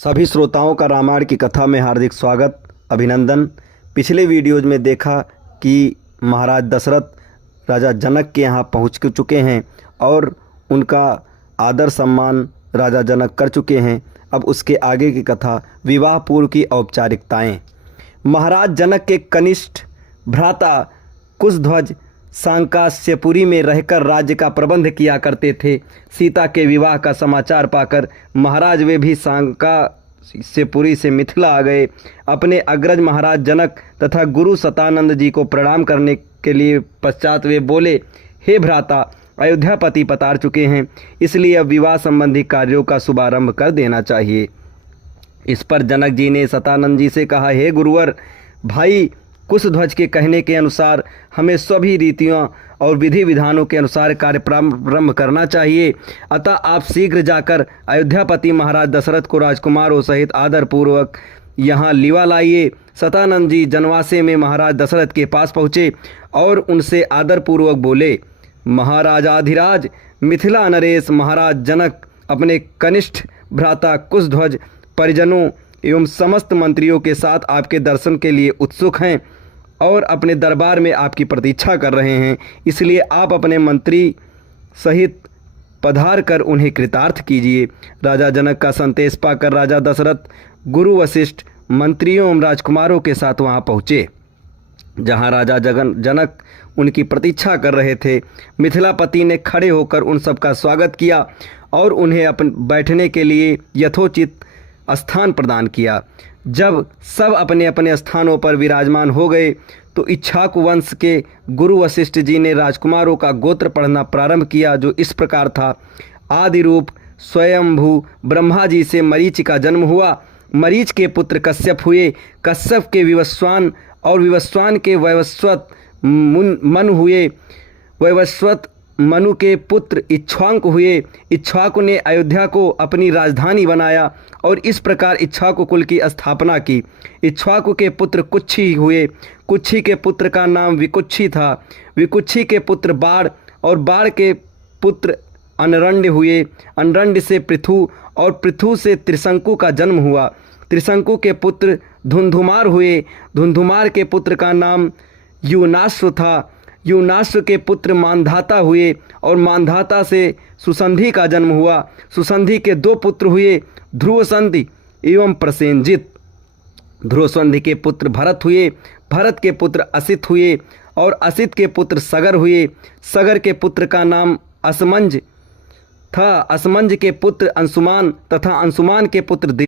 सभी श्रोताओं का रामायण की कथा में हार्दिक स्वागत, अभिनंदन। पिछले वीडियोज में देखा कि महाराज दशरथ राजा जनक के यहाँ पहुँच चुके हैं और उनका आदर सम्मान राजा जनक कर चुके हैं। अब उसके आगे की कथा, विवाह पूर्व की औपचारिकताएं। महाराज जनक के कनिष्ठ भ्राता कुशध्वज सांकास्यपुरी में रहकर राज्य का प्रबंध किया करते थे। सीता के विवाह का समाचार पाकर महाराज वे भी सांकास्यपुरी से मिथिला आ गए। अपने अग्रज महाराज जनक तथा गुरु सतानंद जी को प्रणाम करने के लिए पश्चात वे बोले, हे भ्राता, अयोध्यापति पधार चुके हैं, इसलिए अब विवाह संबंधी कार्यों का शुभारंभ कर देना चाहिए। इस पर जनक जी ने सतानंद जी से कहा, हे गुरुवर, भाई कुशध्वज के कहने के अनुसार हमें सभी रीतियों और विधि विधानों के अनुसार कार्य प्रारंभ करना चाहिए। अतः आप शीघ्र जाकर अयोध्यापति महाराज दशरथ को राजकुमारों सहित आदरपूर्वक यहाँ लिवा लाइए। सतानंद जी जनवासे में महाराज दशरथ के पास पहुँचे और उनसे आदरपूर्वक बोले, महाराजाधिराज मिथिला नरेश महाराज जनक अपने कनिष्ठ भ्राता कुशध्वज परिजनों एवं समस्त मंत्रियों के साथ आपके दर्शन के लिए उत्सुक हैं और अपने दरबार में आपकी प्रतीक्षा कर रहे हैं, इसलिए आप अपने मंत्री सहित पधार कर उन्हें कृतार्थ कीजिए। राजा जनक का संदेश पाकर राजा दशरथ गुरु वशिष्ठ मंत्रियों एवं राजकुमारों के साथ वहां पहुँचे, जहां राजा जनक उनकी प्रतीक्षा कर रहे थे। मिथिलापति ने खड़े होकर उन सबका स्वागत किया और उन्हें अपन बैठने के लिए यथोचित स्थान प्रदान किया। जब सब अपने अपने स्थानों पर विराजमान हो गए तो इक्ष्वाकु वंश के गुरु वशिष्ठ जी ने राजकुमारों का गोत्र पढ़ना प्रारंभ किया, जो इस प्रकार था। आदि रूप स्वयंभू ब्रह्मा जी से मरीच का जन्म हुआ। मरीच के पुत्र कश्यप हुए। कश्यप के विवस्वान और विवस्वान के वैवस्वत मनु हुए। वैवस्वत मनु के पुत्र इक्ष्वाकु हुए। इक्ष्वाकु ने अयोध्या को अपनी राजधानी बनाया और इस प्रकार इक्ष्वाकु कुल की स्थापना की। इक्ष्वाकु के पुत्र कुच्छी हुए। कुच्छी के पुत्र का नाम विकुच्छी था। विकुच्छी के पुत्र बाढ़ और बाढ़ के पुत्र अनरण्य हुए। अनरण्य से पृथु और पृथु से त्रिशंकु का जन्म हुआ। त्रिशंकु के पुत्र धुंधुमार हुए। धुंधुमार के पुत्र का नाम युनाश्व था। युनाश्व के पुत्र मानधाता हुए और मानधाता से सुसंधि का जन्म हुआ। सुसंधि के दो पुत्र हुए, ध्रुवसंधि एवं प्रसेनजित। ध्रुवसंधि के पुत्र भरत हुए। भरत के पुत्र असित हुए और असित के पुत्र सगर हुए। सगर के पुत्र का नाम असमंज था। असमंज के पुत्र अंशुमान तथा अंशुमान के पुत्र